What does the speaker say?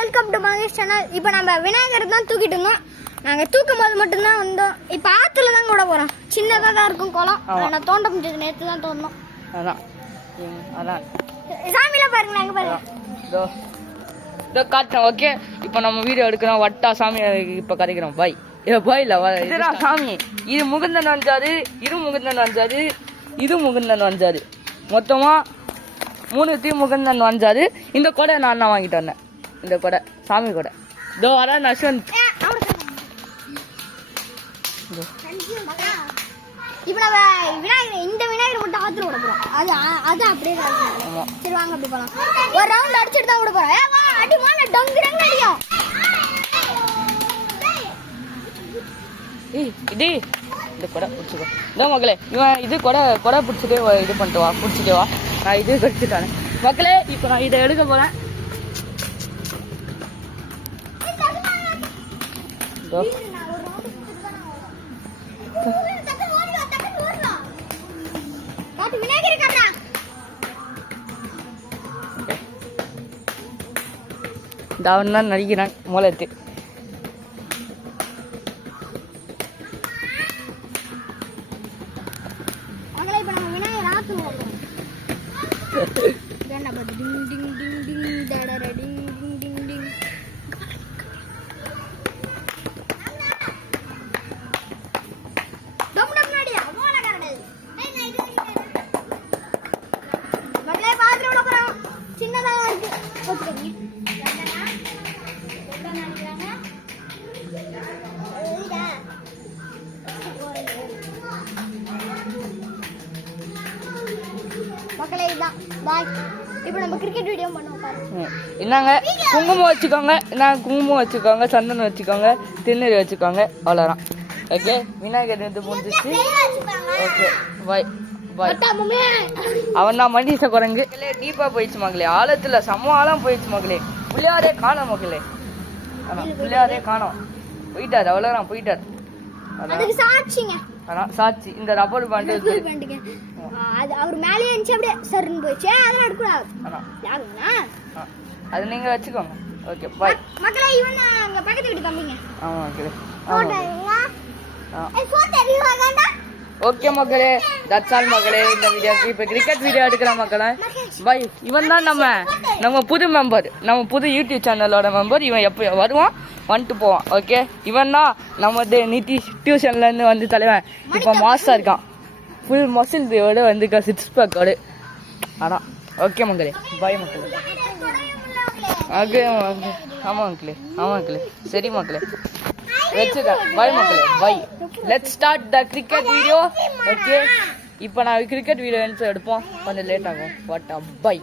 Welcome to Mahesh channel. இப்போ நம்ம விநாயகர் தான் தூக்கிட்டு இருந்தோம். நாங்கள் தூக்கும் போது மட்டும்தான் வந்தோம். இப்போ ஆற்றுல தான் கூட போகிறோம். சின்னதாக தான் இருக்கும் குளம். நான் தோண்ட முடிஞ்சது நேற்று தான் தோண்டணும். அதான் அதான் சாமியில் பாருங்க, நாங்கள் பாருங்க இதோ காட்டுறேன். ஓகே, இப்போ நம்ம வீடியோ எடுக்கிறோம். வட்டா சாமி இப்போ கதைக்கிறோம். பாய் பாயில் இதுதான் சாமி. இது முகுந்தன் வந்தாரு, இது முகுந்தன் வந்தாரு, இது முகுந்தன் வந்தாரு. மொத்தமாக 3 முகுந்தன் வந்தாரு. இந்த கொடை நான் தான் வாங்கிட்டு வந்தேன். இந்த கொடை சாமி கொடை. இதோ அதான் நஷ்வந்த். இப்போ நம்ம விநாயகர், இந்த விநாயகர் மட்டும் ஆற்றுல விட போகிறோம். அது அப்படியே சரி வாங்க அப்படி போகலாம். ஒரு ரவுண்ட் அடிச்சுட்டு தான் விட போகிறோம். அடிமா நான் டொங்கு டங்கு அடியும். இது இந்த கொடை பிடிச்சிக்கோ. இதோ மக்களே, இவன் இது கொடை பிடிச்சிட்டே இது பண்ணிட்டு வா, பிடிச்சிட்டே வா. நான் இது கடிச்சிட்டானே மக்களே. இப்போ நான் இதை எடுக்க போகிறேன். அவன் தான் நடிக்கிறான் மூலத்து. என்னங்க குங்குமம் வச்சுக்கோங்க, நான் குங்குமம் வச்சுக்கோங்க, சந்தனம் வச்சுக்கோங்க, திருநீர் வச்சுக்கோங்க, அவ்வளோதான். ஓகே, விநாயகர் இது முடிஞ்சிச்சு. ஓகே பாய் பாய். அவன் தான் மனித குரங்கு. டீப்பா போயிடுச்சு மகளே, ஆழத்துல சம ஆழம் போயிடுச்சு மகளே. பிள்ளையாரே காணோம் மகளே. பிள்ளையாரே காணோம், போயிட்டாரு. அவ்வளோதான், போயிட்டாரு. அதான் சாட்சி. இந்த ரப்பர் பேண்ட் அவர் மேலே இருந்துச்சு, அப்படியே சருன்னு போயிடுச்சு. அதெல்லாம் எடுக்கூடாது, அது நீங்க வச்சுக்கோங்க. ஓகே பாய் மக்களே. இவன் அங்க பக்கத்து வீட்டு தம்பிங்க. ஆமா மக்களே. ஓகே மக்களே, தட்ஸ் ஆல் மக்களே. இந்த வீடியோக்கு இப்போ கிரிக்கெட் வீடியோ எடுக்கிற மக்களே. பாய். இவன் தான் நம்ம புது மெம்பர், நம்ம புது யூடியூப் சேனலோட மெம்பர். இவன் எப்போ வருவான், வந்துட்டு போவான். ஓகே, இவன் தான் நம்ம நிதிஷ் டியூஷன்லேருந்து வந்து தலைவன். இப்போ மாஸ்டர் இருக்கான், ஃபுல் மசில்வோட வந்து 6 பேக்கோடு. அதான். ஓகே மக்களே, பாய் மக்களே. ஓகே ஆமாம் மக்களே, ஆமாம் மக்களே. சரி மக்களே, வச்சுக்கேன். பாய் மக்களே, bye. Let's start the cricket video. Okay, இப்போ நான் கிரிக்கெட் வீடியோ எடுப்போம். கொஞ்சம் லேட் ஆகும். What a bye.